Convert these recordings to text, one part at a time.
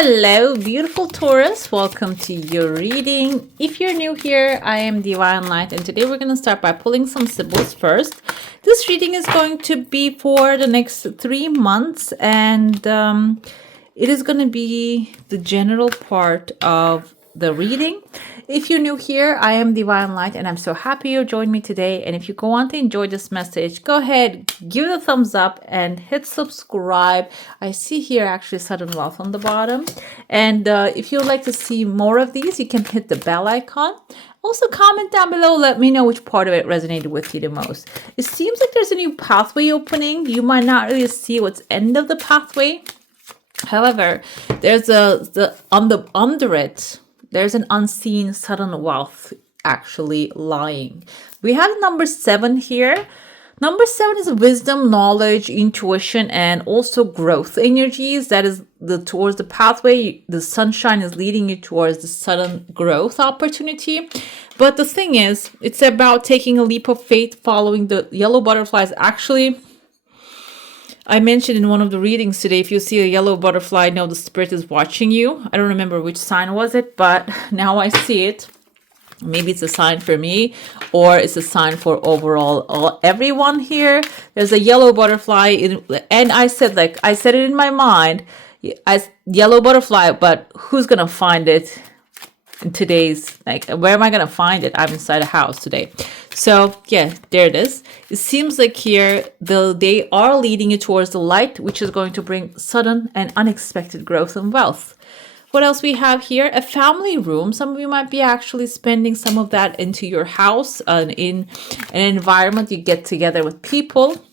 Hello, beautiful Taurus. Welcome to your reading. If you're new here, I am Divine Light, and today we're going to start by pulling some symbols first. This reading is going to be for the next 3 months, and it is going to be the general part of the reading. If you're new here, I am Divine Light, and I'm so happy you joined me today. And if you go on to enjoy this message, go ahead, give it a thumbs up and hit subscribe. I see here actually sudden wealth on the bottom. And if you'd like to see more of these, you can hit the bell icon. Also, comment down below. Let me know which part of it resonated with you the most. It seems like there's a new pathway opening. You might not really see what's end of the pathway. However, there's under it. There's an unseen sudden wealth actually lying. We have number 7 here. Number 7 is wisdom, knowledge, intuition, and also growth energies. That is towards the pathway. The sunshine is leading you towards the sudden growth opportunity. But the thing is, it's about taking a leap of faith, following the yellow butterflies. Actually, I mentioned in one of the readings today, if you see a yellow butterfly, know the spirit is watching you. I don't remember which sign was it, but now I see it. Maybe it's a sign for me, or it's a sign for overall everyone here. There's a yellow butterfly, and I said it in my mind, as yellow butterfly, but who's going to find it? In today's, where am I going to find it? I'm inside a house today. So yeah, there it is. It seems like here they are leading you towards the light, which is going to bring sudden and unexpected growth and wealth. What else we have here? A family room. Some of you might be actually spending some of that into your house, in an environment you get together with people.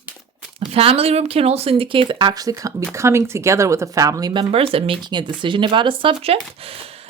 A family room can also indicate actually be coming together with the family members and making a decision about a subject.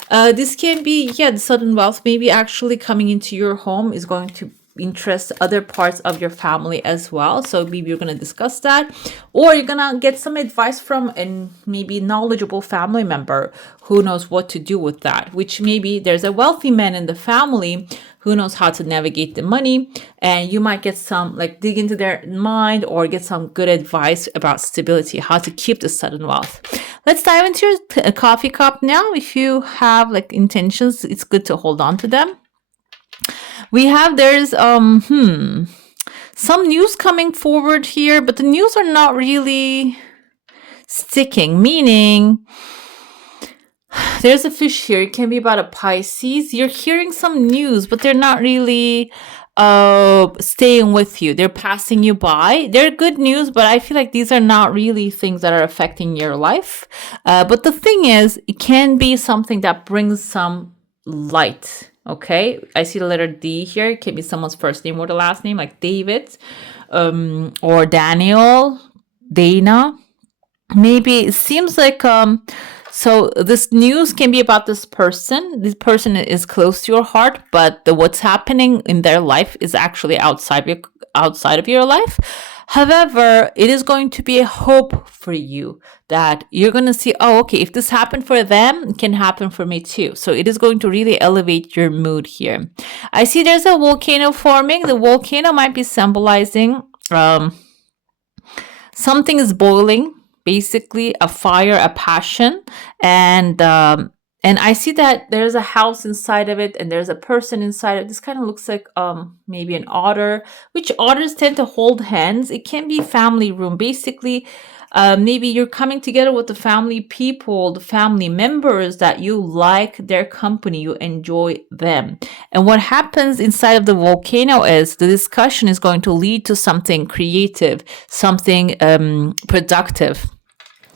This can be, the sudden wealth maybe actually coming into your home is going to interest other parts of your family as well. So maybe you're going to discuss that, or you're going to get some advice from a maybe knowledgeable family member who knows what to do with that, which maybe there's a wealthy man in the family who knows how to navigate the money, and you might get some dig into their mind or get some good advice about stability, how to keep the sudden wealth. Let's dive into your coffee cup now. If you have intentions, it's good to hold on to them. We have, there's some news coming forward here, but the news are not really sticking, meaning there's a fish here. It can be about a Pisces. You're hearing some news, but they're not really staying with you. They're passing you by. They're good news, but I feel like these are not really things that are affecting your life. But the thing is, it can be something that brings some light. Okay, I see the letter D here. It can be someone's first name or the last name, like David, or Daniel, Dana. Maybe it seems like so this news can be about this person. This person is close to your heart, but what's happening in their life is actually outside of your life. However, it is going to be a hope for you that you're going to see, oh, okay, if this happened for them, it can happen for me too. So it is going to really elevate your mood here. I see there's a volcano forming. The volcano might be symbolizing something is boiling, basically a fire, a passion, and I see that there's a house inside of it and there's a person inside it. This kind of looks like maybe an otter, which otters tend to hold hands. It can be family room. Basically, maybe you're coming together with the family people, the family members that you like their company, you enjoy them. And what happens inside of the volcano is the discussion is going to lead to something creative, something productive.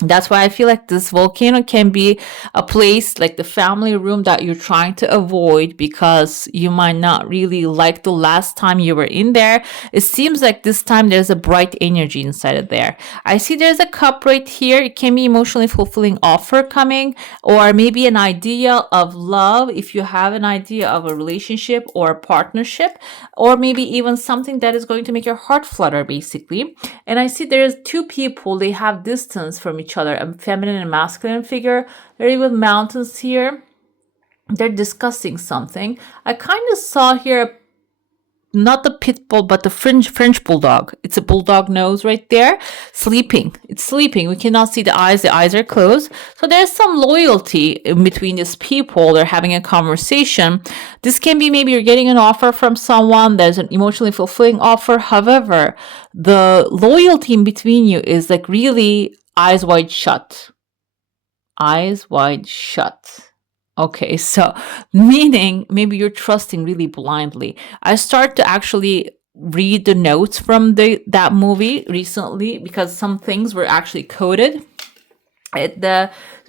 That's why I feel like this volcano can be a place like the family room that you're trying to avoid because you might not really like the last time you were in there. It seems like this time there's a bright energy inside of there. I see there's a cup right here. It can be emotionally fulfilling offer coming, or maybe an idea of love if you have an idea of a relationship or a partnership, or maybe even something that is going to make your heart flutter basically. And I see there's 2 people, they have distance from each other, a feminine and masculine figure. There are even mountains here. They're discussing something. I kind of saw here not the pit bull, but the French bulldog. It's a bulldog nose right there, sleeping. It's sleeping. We cannot see the eyes. The eyes are closed. So there's some loyalty in between these people. They're having a conversation. This can be maybe you're getting an offer from someone. There's an emotionally fulfilling offer. However, the loyalty in between you is like really eyes wide shut. Eyes wide shut. Okay, so meaning maybe you're trusting really blindly. I start to actually read the notes from that movie recently because some things were actually coded.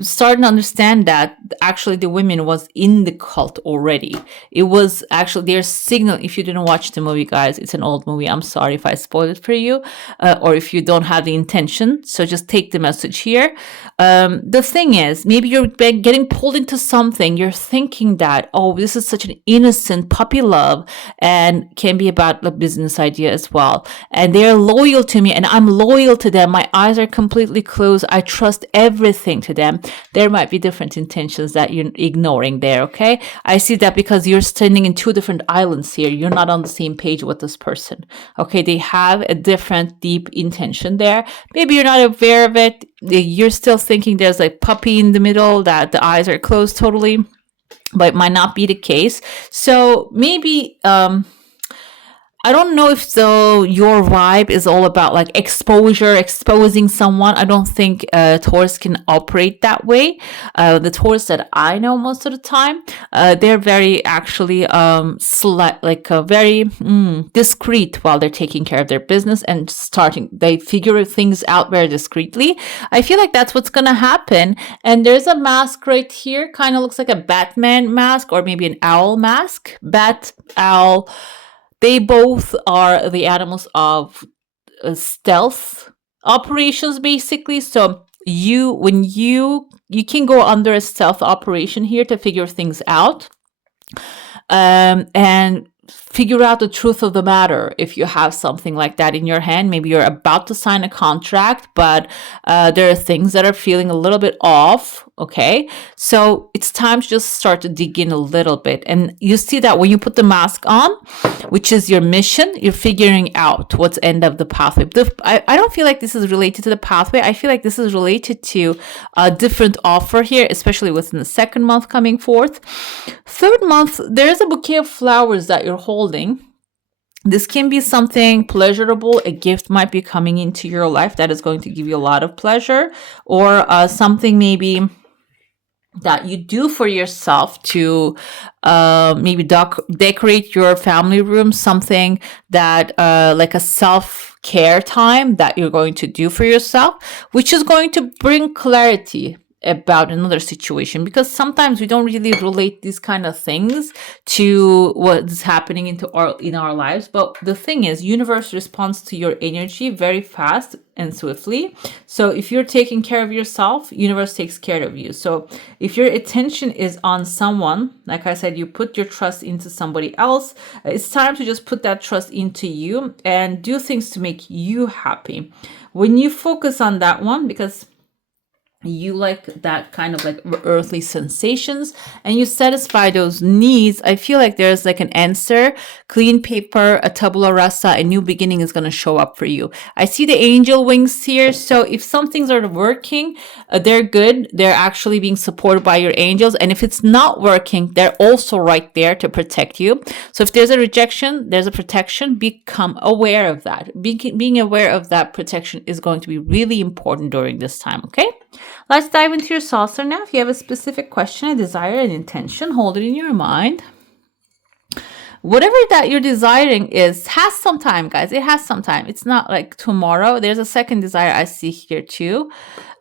Starting to understand that actually the women was in the cult already. It was actually their signal. If you didn't watch the movie, guys, it's an old movie. I'm sorry if I spoiled it for you, or if you don't have the intention. So just take the message here. The thing is, maybe you're getting pulled into something. You're thinking that, oh, this is such an innocent puppy love, and can be about the business idea as well. And they're loyal to me, and I'm loyal to them. My eyes are completely closed. I trust everything to them. There might be different intentions that you're ignoring there, okay? I see that because you're standing in two different islands here. You're not on the same page with this person, okay? They have a different deep intention there. Maybe you're not aware of it. You're still thinking there's like puppy in the middle, that the eyes are closed totally, but it might not be the case. So maybe, I don't know if your vibe is all about like exposure, exposing someone. I don't think Taurus can operate that way. The Taurus that I know most of the time, they're very actually very discreet while they're taking care of their business and they figure things out very discreetly. I feel like that's what's gonna happen. And there's a mask right here, kind of looks like a Batman mask or maybe an owl mask. Bat, owl. They both are the animals of stealth operations, basically. So when you can go under a stealth operation here to figure things out, and figure out the truth of the matter. If you have something like that in your hand, maybe you're about to sign a contract, but there are things that are feeling a little bit off. Okay, so it's time to just start to dig in a little bit. And you see that when you put the mask on, which is your mission, you're figuring out what's end of the pathway. I don't feel like this is related to the pathway. I feel like this is related to a different offer here, especially within the second month coming forth. Third month, there's a bouquet of flowers that you're holding. This can be something pleasurable. A gift might be coming into your life that is going to give you a lot of pleasure, or something maybe that you do for yourself to maybe decorate your family room, something that like a self-care time that you're going to do for yourself, which is going to bring clarity about another situation, because sometimes we don't really relate these kind of things to what's happening in our lives. But the thing is, universe responds to your energy very fast and swiftly. So if you're taking care of yourself, universe takes care of you. So if your attention is on someone, like I said, you put your trust into somebody else, it's time to just put that trust into you and do things to make you happy. When you focus on that one, because you like that kind of like earthly sensations and you satisfy those needs, I feel like there's like an answer, clean paper, a tabula rasa, a new beginning is going to show up for you. I see the angel wings here. So if some things are working, they're good. They're actually being supported by your angels. And if it's not working, they're also right there to protect you. So if there's a rejection, there's a protection. Become aware of that. Being aware of that protection is going to be really important during this time. Okay. Let's dive into your saucer now. If you have a specific question, a desire, an intention, hold it in your mind. Whatever that you're desiring has some time, guys. It has some time. It's not like tomorrow. There's a second desire I see here too.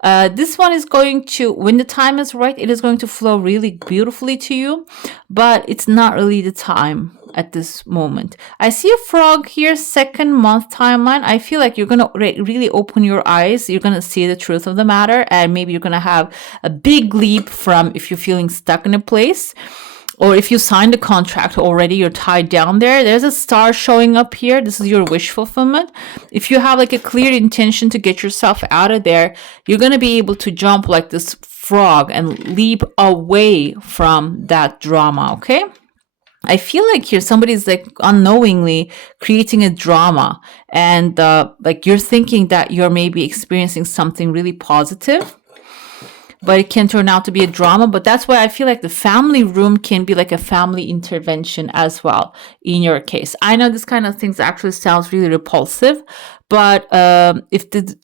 This one is going to, when the time is right, it is going to flow really beautifully to you, but it's not really the time at this moment. I see a frog here, second month timeline. I feel like you're going to really open your eyes. You're going to see the truth of the matter, and maybe you're going to have a big leap from if you're feeling stuck in a place. Or if you signed a contract already, you're tied down there. There's a star showing up here. This is your wish fulfillment. If you have like a clear intention to get yourself out of there, you're going to be able to jump like this frog and leap away from that drama, okay? I feel like here somebody's like unknowingly creating a drama, and like you're thinking that you're maybe experiencing something really positive, but it can turn out to be a drama. But that's why I feel like the family room can be like a family intervention as well in your case. I know this kind of things actually sounds really repulsive, but if the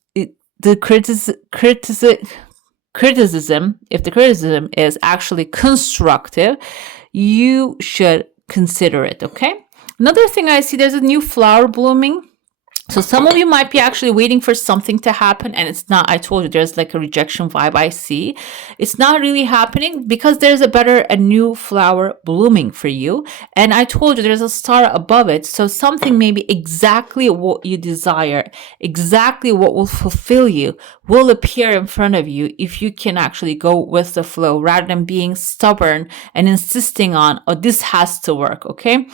criticism, if the criticism is actually constructive, you should consider it. Okay. Another thing I see, there's a new flower blooming. So some of you might be actually waiting for something to happen, and it's not. I told you there's like a rejection vibe I see. It's not really happening because there's a new flower blooming for you. And I told you there's a star above it. So something maybe exactly what you desire, exactly what will fulfill you, will appear in front of you if you can actually go with the flow rather than being stubborn and insisting on, oh, this has to work. Okay.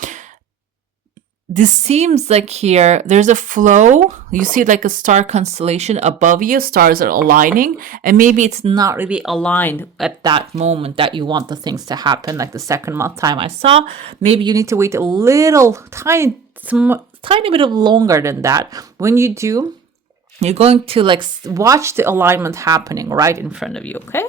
This seems like here there's a flow. You see like a star constellation above you, stars are aligning, and maybe it's not really aligned at that moment that you want the things to happen. Like the second month time I saw, maybe you need to wait a little tiny bit of longer than that. When you do, you're going to like watch the alignment happening right in front of you. Okay,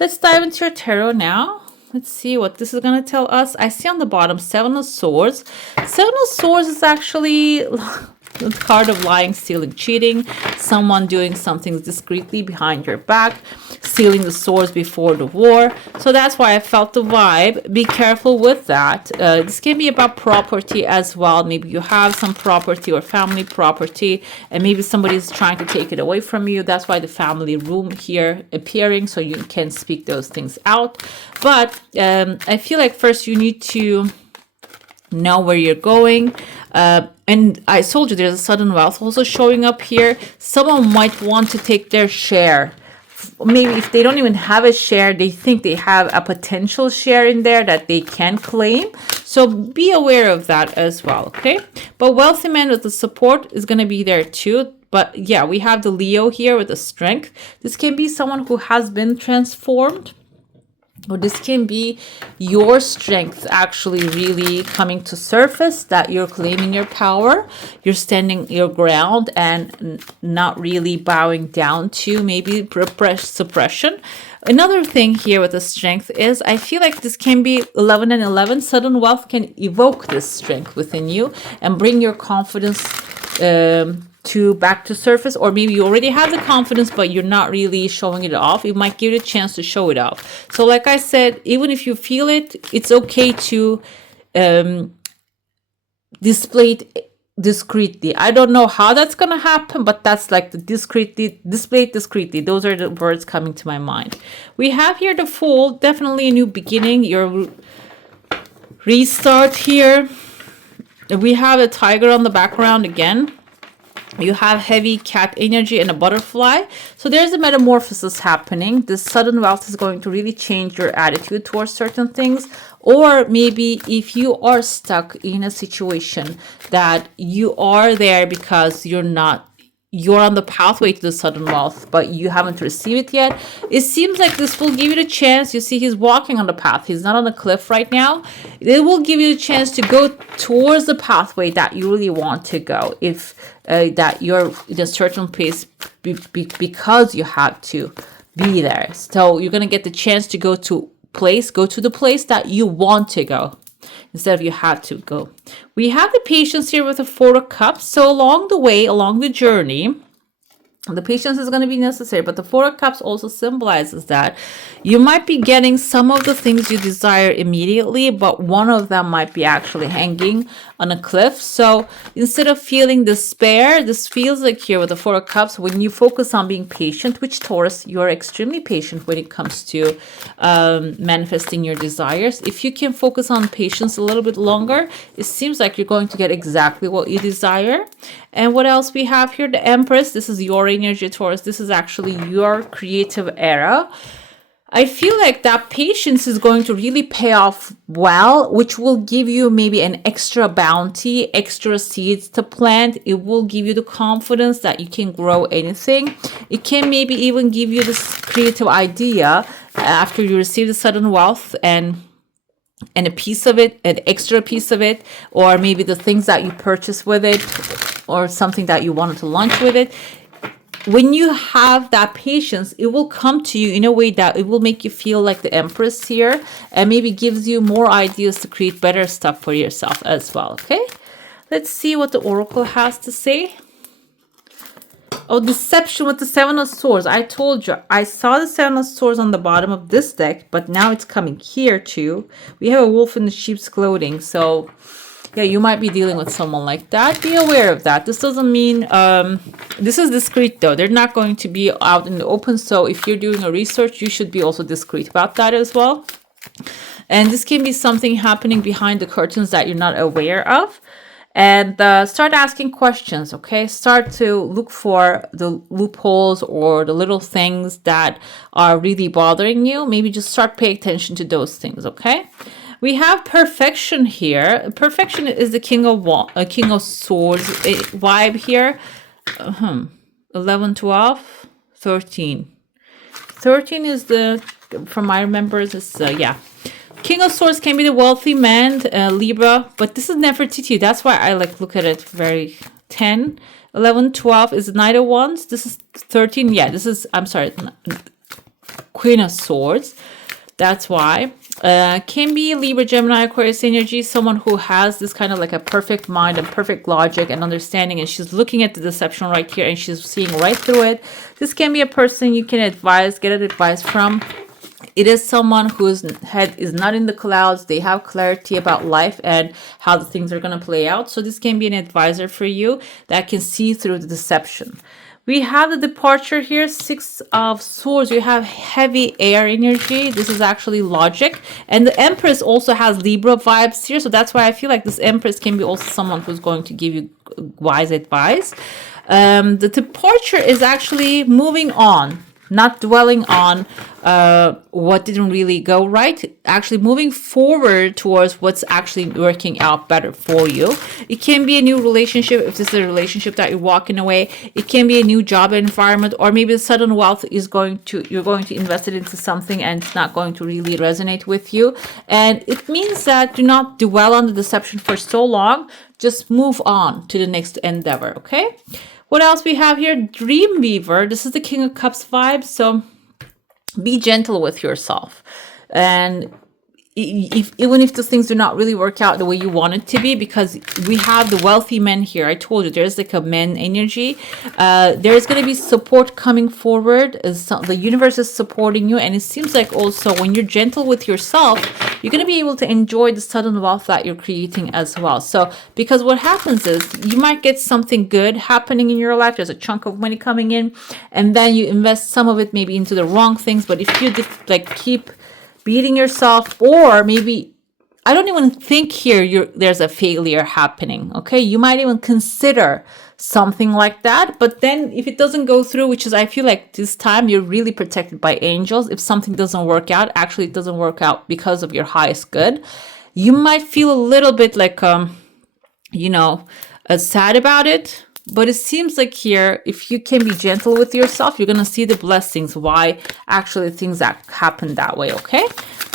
let's dive into your tarot now. Let's see what this is going to tell us. I see on the bottom, Seven of Swords. Seven of Swords is actually the card of lying, stealing, cheating. Someone doing something discreetly behind your back. Stealing the swords before the war. So that's why I felt the vibe. Be careful with that. This can be about property as well. Maybe you have some property or family property, and maybe somebody is trying to take it away from you. That's why the family room here appearing, so you can speak those things out. But I feel like first you need to know where you're going. And I told you there's a sudden wealth also showing up here. Someone might want to take their share. Maybe if they don't even have a share, they think they have a potential share in there that they can claim. So be aware of that as well, okay? But wealthy man with the support is going to be there too. But yeah, we have the Leo here with the strength. This can be someone who has been transformed. Or this can be your strength actually really coming to surface, that you're claiming your power, you're standing your ground and not really bowing down to maybe suppression. Another thing here with the strength is I feel like this can be 11 and 11. Sudden wealth can evoke this strength within you and bring your confidence to back to surface, or maybe you already have the confidence but you're not really showing it off. It might give you a chance to show it off. So like I said, even if you feel it, it's okay to display it discreetly. I don't know how that's gonna happen, but that's like the display it discreetly. Those are the words coming to my mind. We have here the Fool, definitely a new beginning, your restart here. We have a tiger on the background again. You have heavy cat energy and a butterfly. So there's a metamorphosis happening. This sudden wealth is going to really change your attitude towards certain things. Or maybe if you are stuck in a situation that you are there because you're on the pathway to the sudden wealth, but you haven't received it yet. It seems like this will give you the chance. You see, he's walking on the path. He's not on a cliff right now. It will give you a chance to go towards the pathway that you really want to go. If that you're in a certain place because you have to be there. So you're going to get the chance to go to the place that you want to go, instead of you have to go. We have the patience here with the Four of Cups. So along the way, along the journey, the patience is going to be necessary, but the Four of Cups also symbolizes that you might be getting some of the things you desire immediately, but one of them might be actually hanging on a cliff. So instead of feeling despair, this feels like here with the Four of Cups, when you focus on being patient, which Taurus, you're extremely patient when it comes to manifesting your desires. If you can focus on patience a little bit longer, it seems like you're going to get exactly what you desire. And what else we have here? The Empress. This is your energy, Taurus. This is actually your creative era. I feel like that patience is going to really pay off well, which will give you maybe an extra bounty, extra seeds to plant. It will give you the confidence that you can grow anything. It can maybe even give you this creative idea after you receive the sudden wealth, and and a piece of it, an extra piece of it, or maybe the things that you purchase with it, or something that you wanted to launch with it. When you have that patience, it will come to you in a way that it will make you feel like the Empress here, and maybe gives you more ideas to create better stuff for yourself as well. Okay, let's see what the Oracle has to say. Oh, deception with the Seven of Swords. I told you, I saw the Seven of Swords on the bottom of this deck, but now it's coming here too. We have a wolf in the sheep's clothing. So, yeah, you might be dealing with someone like that. Be aware of that. This doesn't mean, this is discreet though. They're not going to be out in the open. So if you're doing a research, you should be also discreet about that as well. And this can be something happening behind the curtains that you're not aware of. And start asking questions, okay? Start to look for the loopholes or the little things that are really bothering you. Maybe just start paying attention to those things, okay? We have perfection here. Perfection is the King of Swords vibe here. 11, 12, 13. 13 is the, from my remembrance, it's, yeah. King of Swords can be the wealthy man, Libra, but this is Nefertiti. That's why I like look at it very 10. 11, 12 is the Knight of Wands. This is 13. Yeah, this is, I'm sorry, Queen of Swords. That's why. Can be Libra, Gemini, Aquarius energy, someone who has this kind of like a perfect mind and perfect logic and understanding, and she's looking at the deception right here and she's seeing right through it. This can be a person you can advise, get advice from. It is someone whose head is not in the clouds. They have clarity about life and how the things are going to play out. So this can be an advisor for you that can see through the deception. We have the departure here, 6 of Swords. You have heavy air energy. This is actually logic. And the Empress also has Libra vibes here. So that's why I feel like this Empress can be also someone who's going to give you wise advice. The departure is actually moving on. Not dwelling on what didn't really go right, actually moving forward towards what's actually working out better for you. It can be a new relationship if this is a relationship that you're walking away. It can be a new job environment, or maybe the sudden wealth is you're going to invest it into something and it's not going to really resonate with you. And it means that do not dwell on the deception for so long. Just move on to the next endeavor, okay? What else we have here? Dreamweaver. This is the King of Cups vibe. So be gentle with yourself. And even if those things do not really work out the way you want it to be, because we have the wealthy men here. I told you there's like a men energy. There's going to be support coming forward. The universe is supporting you. And it seems like also when you're gentle with yourself, you're going to be able to enjoy the sudden wealth that you're creating as well. So because what happens is you might get something good happening in your life. There's a chunk of money coming in, and then you invest some of it maybe into the wrong things. But if you like keep beating yourself, or maybe I don't even think here there's a failure happening, okay? You might even consider something like that, but then if it doesn't go through, which is I feel like this time you're really protected by angels. If something doesn't work out, actually it doesn't work out because of your highest good, you might feel a little bit like sad about it. But it seems like here, if you can be gentle with yourself, you're going to see the blessings, why actually things that happen that way, okay?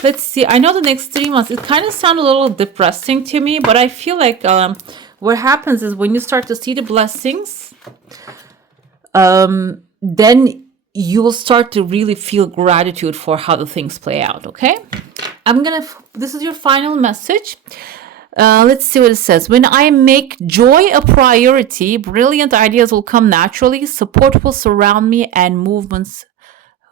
Let's see. I know the next 3 months, it kind of sounds a little depressing to me, but I feel like what happens is when you start to see the blessings, then you will start to really feel gratitude for how the things play out, okay? This is your final message. Let's see what it says. When I make joy a priority, brilliant ideas will come naturally, support will surround me, and movements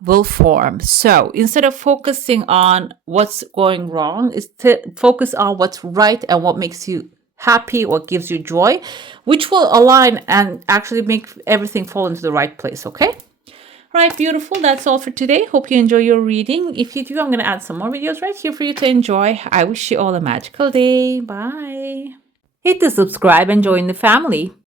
will form. So instead of focusing on what's going wrong, is to focus on what's right and what makes you happy, what gives you joy, which will align and actually make everything fall into the right place, okay? All right, beautiful. That's all for today. Hope you enjoy your reading. If you do, I'm going to add some more videos right here for you to enjoy. I wish you all a magical day. Bye. Hit the subscribe and join the family.